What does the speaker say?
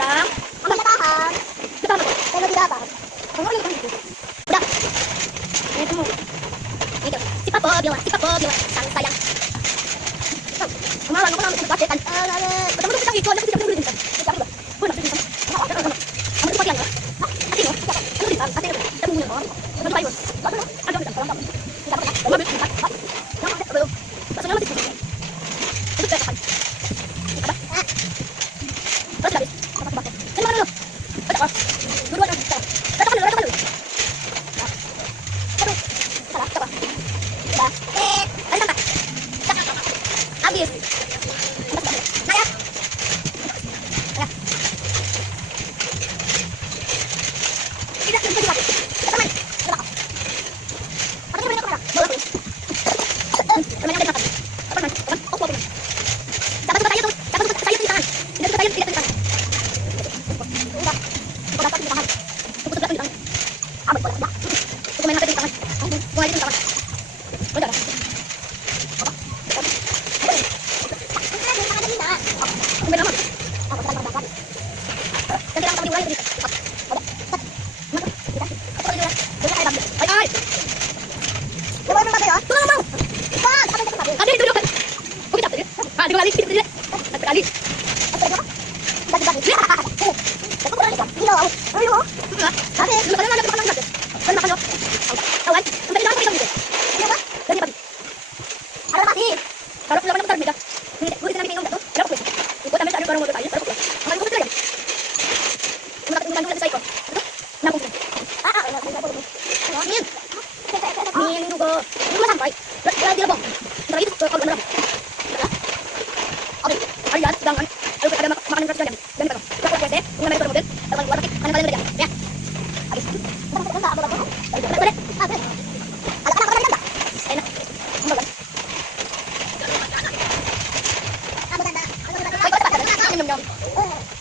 orang ang natahan. Natahan ako. Pero di dapat. Ang ulit ang dito. Udah. Ito mo. Ito. Si Papa bilang. Sang sayang. Kemarin aku langsung baca kan. Betul-betul kita ikut, kita dulu kan. Kita dulu. Benar sih. Kamu tuh pakai apa? Hati lo. Lu di sana, hati lo. Kita punya orang. Kita pakai. Ada kita kalau kamu. Kita pakai. Kamu ambil tempat. Yang ada belum. Maksudnya masih. Itu kayak apa? Apa? Terus habis. Apa pakai? Kan mana lu? Ada apa? Dua kan. Kita kan dulu. Aduh. Salah, coba. Dah. Ayo tangkap. Habis. Nyom nyom.